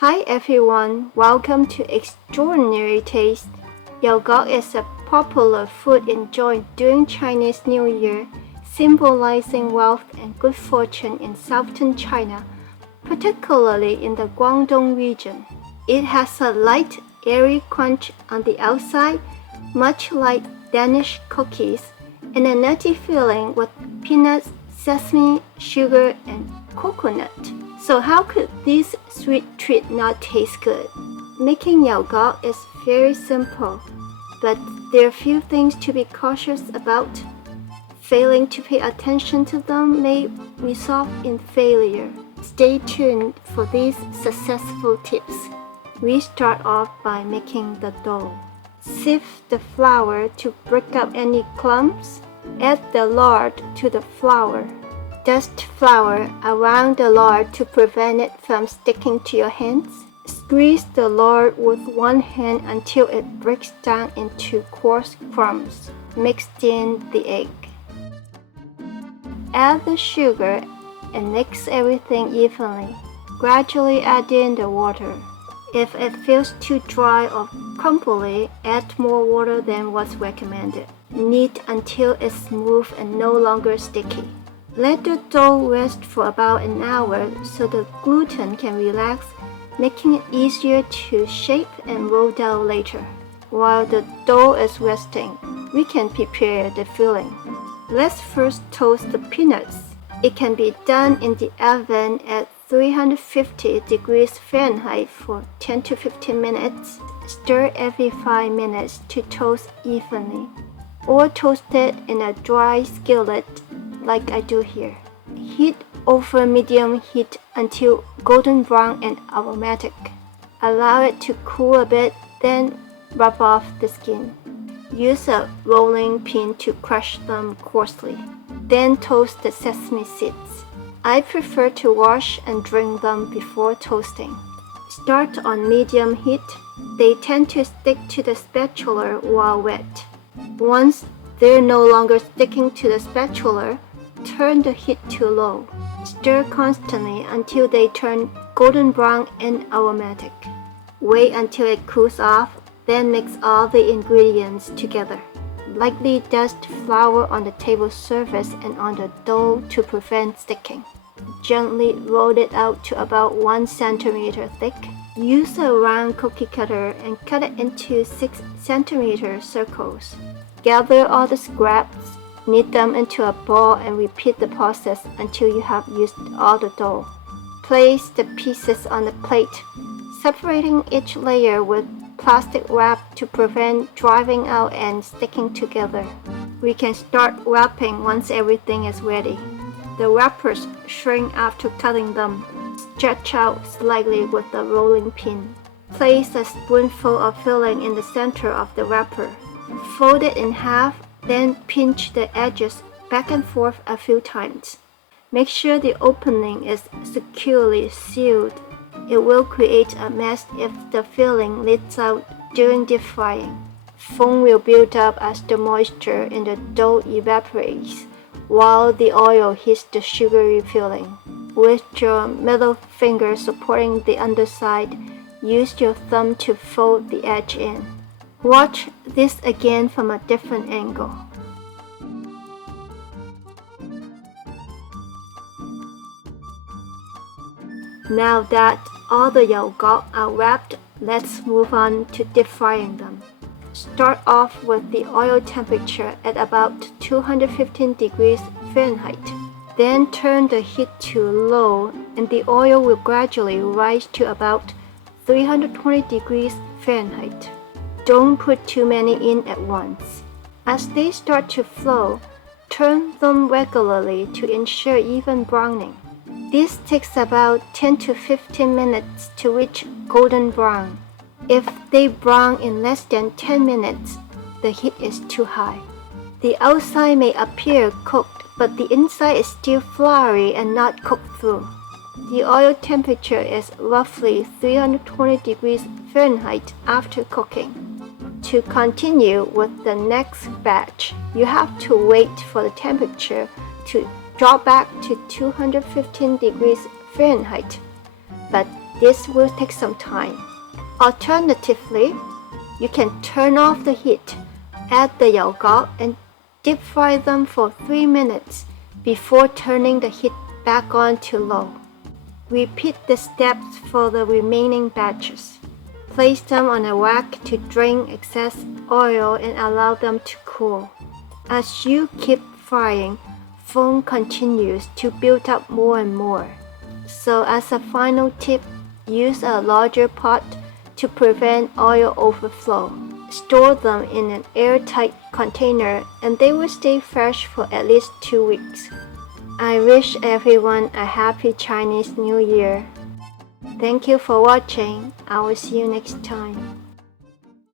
Hi everyone, welcome to Extraordinary Taste. Yaoguao is a popular food enjoyed during Chinese New Year, symbolizing wealth and good fortune in southern China, particularly in the Guangdong region. It has a light, airy crunch on the outside, much like Danish cookies, and a nutty filling with peanuts, sesame, sugar, and coconut. So how could this sweet treat not taste good? Making yaoguao is very simple, but there are few things to be cautious about. Failing to pay attention to them may result in failure. Stay tuned for these successful tips. We start off by making the dough. Sift the flour to break up any clumps. Add the lard to the flour. Dust flour around the lard to prevent it from sticking to your hands. Squeeze the lard with one hand until it breaks down into coarse crumbs. Mix in the egg. Add the sugar and mix everything evenly. Gradually add in the water. If it feels too dry or crumbly, add more water than what's recommended. Knead until it's smooth and no longer sticky. Let the dough rest for about an hour so the gluten can relax, making it easier to shape and roll down later. While the dough is resting, we can prepare the filling. Let's first toast the peanuts. It can be done in the oven at 350 degrees Fahrenheit for 10 to 15 minutes. Stir every 5 minutes to toast evenly, or toast it in a dry skillet like I do here. Heat over medium heat until golden brown and aromatic. Allow it to cool a bit, then rub off the skin. Use a rolling pin to crush them coarsely. Then toast the sesame seeds. I prefer to wash and drain them before toasting. Start on medium heat. They tend to stick to the spatula while wet. Once they're no longer sticking to the spatula, turn the heat to low. Stir constantly until they turn golden brown and aromatic. Wait until it cools off, then mix all the ingredients together. Lightly dust flour on the table surface and on the dough to prevent sticking. Gently roll it out to about 1 centimeter thick. Use a round cookie cutter and cut it into 6 centimeter circles. Gather all the scraps, knead them into a ball and repeat the process until you have used all the dough. Place the pieces on the plate, separating each layer with plastic wrap to prevent drying out and sticking together. We can start wrapping once everything is ready. The wrappers shrink after cutting them. Stretch out slightly with a rolling pin. Place a spoonful of filling in the center of the wrapper. Fold it in half, then pinch the edges back and forth a few times. Make sure the opening is securely sealed. It will create a mess if the filling leaks out during deep frying. Foam will build up as the moisture in the dough evaporates, while the oil hits the sugary filling. With your middle finger supporting the underside, use your thumb to fold the edge in. Watch this again from a different angle. Now that all the yaoguao are wrapped, let's move on to deep frying them. Start off with the oil temperature at about 215 degrees Fahrenheit. Then turn the heat to low and the oil will gradually rise to about 320 degrees Fahrenheit. Don't put too many in at once. As they start to flow, turn them regularly to ensure even browning. This takes about 10 to 15 minutes to reach golden brown. If they brown in less than 10 minutes, the heat is too high. The outside may appear cooked, but the inside is still floury and not cooked through. The oil temperature is roughly 320 degrees Fahrenheit after cooking. To continue with the next batch, you have to wait for the temperature to drop back to 215 degrees Fahrenheit. But This will take some time. Alternatively, you can turn off the heat, add the yogurt, and deep fry them for 3 minutes before turning the heat back on to low. Repeat the steps for the remaining batches. Place them on a rack to drain excess oil and allow them to cool. As you keep frying, foam continues to build up more and more. So as a final tip, use a larger pot to prevent oil overflow. Store them in an airtight container and they will stay fresh for at least 2 weeks. I wish everyone a happy Chinese New Year. Thank you for watching. I will see you next time.